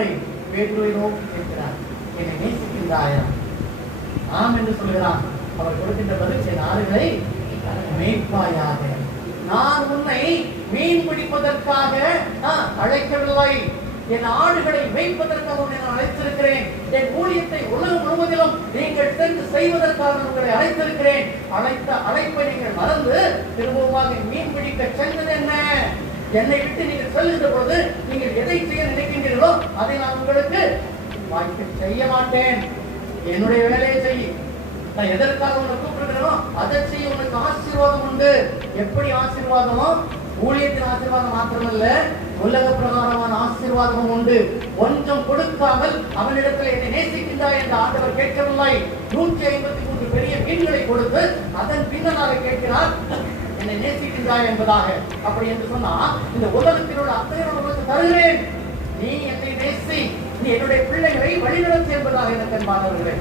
முறை பேதுருவை நோக்கி கேட்கிறார், என்னை நேசிக்கின்றாயா? ஆம் என்று சொல்கிறான். அவர் கொடுக்கின்ற பதில், என் ஆடுகளை மேய்ப்பாயாக. நான் உன்னை மீன் பிடிப்பதற்காக அழைக்கவில்லை, என் ஆடுகளை மேய்ப்பதற்காக உன்னை நான் அழைத்திருக்கிறேன். என் ஊழியத்தை உலகம் முழுவதிலும் நீங்கள் சென்று செய்வதற்காக உங்களை அழைத்திருக்கிறேன். அழைப்பை நீங்கள் மறந்து திரும்பமாக மீன் பிடிக்க சென்றது என்ன? என்னை விட்டு நீங்கள் செல்கின்ற பொழுது நீங்கள் எதை செய்ய நினைக்கின்றீர்களோ அதை நான் உங்களுக்கு வாய்ப்பு செய்ய மாட்டேன். என்னுடைய வேலையை செய்ய, நான் எதற்காக உன்னை கூப்பிடுகிறேனோ அதை செய்ய உனக்கு ஆசீர்வாதம் உண்டு. எப்படி ஆசீர்வாதமோ? ஊழியத்தின் ஆசீர்வாதம் மாத்திரமல்ல, உலக பிரகாரமான ஆசீர்வாதமும் உண்டு. கொஞ்சம் கொடுக்காமல் அவனிடத்தில் என்னை நேசிக்கின்றாய் என்று ஆண்டவர் கேட்கவில்லை. 153 பெரிய மீன்களை கொடுத்து அதன் பின்னதாக கேட்கிறார், என்னை நேசிக்கின்றாய் என்பதாக. அப்படி என்று சொன்னா, இந்த உலகத்தில் உள்ள அத்தனை உனக்கு தருகிறேன், நீ என்னை நேசி, நீ என்னுடைய பிள்ளைகளை வழிநடத்து என்பதாக எனக்கு அன்பானவர்களே.